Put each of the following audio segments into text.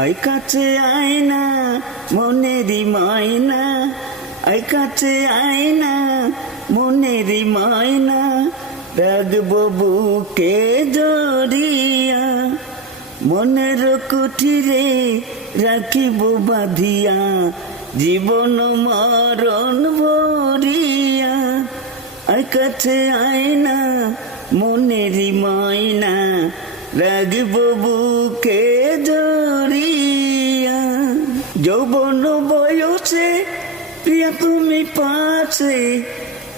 আয় কাছে আয় না মনেরই ময়না, আয় কাছে আয় না মনেরই ময়না, রাখবো বুকে জড়িয়া, মনের কুঠিরে রাখিব বাঁধিয়া, জীবন মরণ ভরিয়া। আয় কাছে আয় না মনেরই ময়না, রাখব বুকে জড়িয়া। যৌবন বয়সে প্রিয়া তুমি পাশে,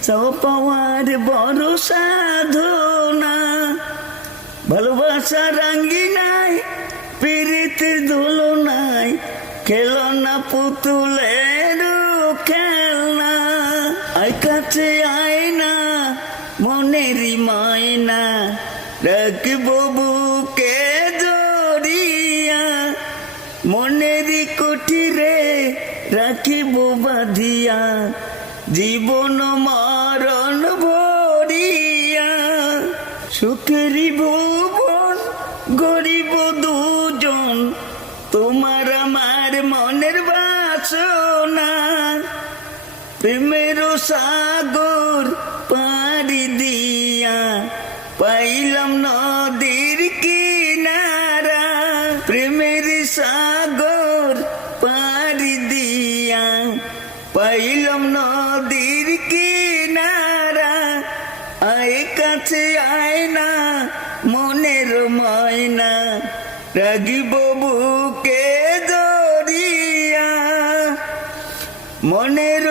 চাও পাওয়ার বড় সাধনা, ভালোবাসা রাঙ্গিনায় প্রীতির দোলনায়, খেলনা পুতুলের খেলনা। আয় কাছে আয় না মনেরই ময়না, রাখব বুকে জড়িয়া, মনেরই কুঠিরে রাখিব বাঁধিয়া, জীবন মরণ ভরিয়া। সুখেরই ভুবন গরিব দুজন, তোমার আমার মনের বাসনা, প্রেমের সাগর পাড়ি দিয়া, পাইলাম নদীর কিনারা। প্রেমের সাগর পাড়ি দিয়া, পাইলাম নদীর কিনারা। আয় কাছে আয় না মনের ময়না, রাখিব বুকে জড়িয়া, মনের